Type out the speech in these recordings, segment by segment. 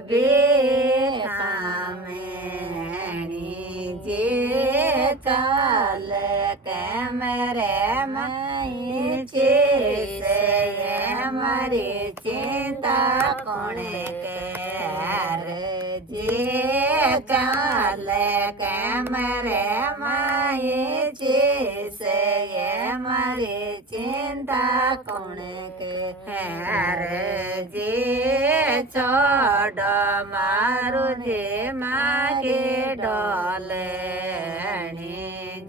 બેખામણી જે ચાલે કેમ રે માય છે મારી ચિંતા કોણે કરે જે ચાલે કેમ રે માય છે મારી ચિંતા કોણે કરે જે છોડ મારું જે માગે ડોલે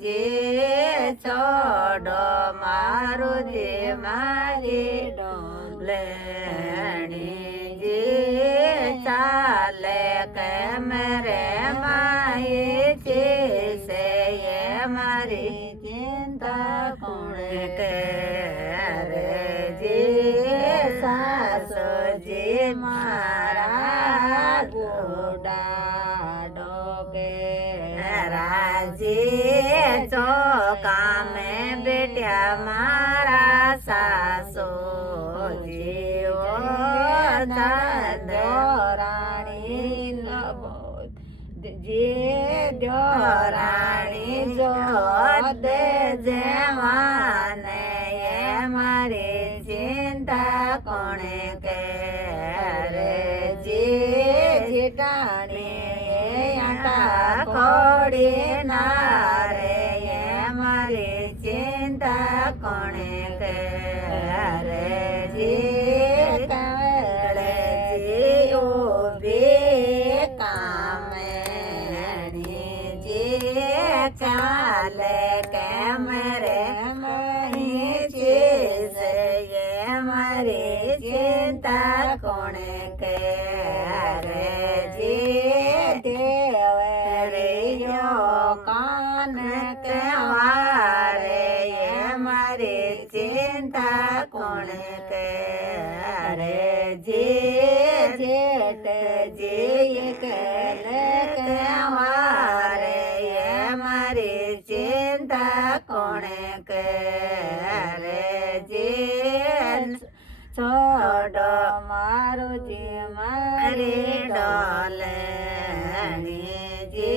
જે છોડ મારું જે માગે ડોલે જે ચાલે કેમ રે માય છે મારી ચિંતા કોણે કરે જે સાસુજી મારા ગોડા ડોકે રાજે ચોકામે બેટ્યા મારા સાસુજી રાણી જે રાણી જોત જેવાને મારી ચિંતા કોણે કરે જે જેટાણી આટા ખોડી નારે મારી ચિંતા કોણે કરે જે કરે જે ઉભી કામણી જે ચાલે કેમ રે મારી ચિંતા કોણે કરે જે દેવરિયો કાન કહેવારે મારી ચિંતા કોણે કરે જે જેઠ જે કહેવારે મારી ચિંતા કોણે કરે જે છોડો મારું જે મારી ડોલે જે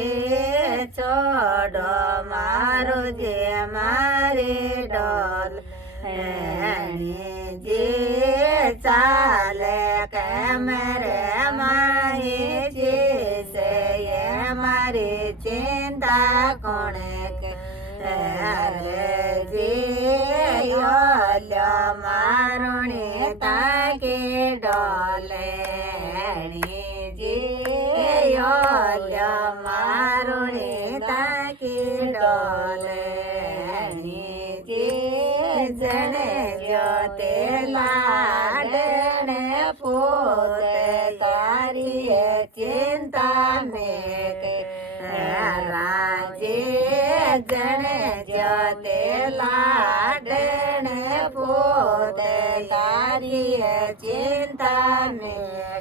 છોડો મારું જે મારી ડોલ જે ચાલે કેમ રે માય છે મારી ચિંતા કોણે કરે જે મારુણી તાકે ડોલે જે મારુણી તાકે ડોલે જે જણે જ્યોતે લાડને પોતે તારી ચિંતા મેં રાજે જણે જ્યોતે લાડને પોતે તારી ચિંતા મેં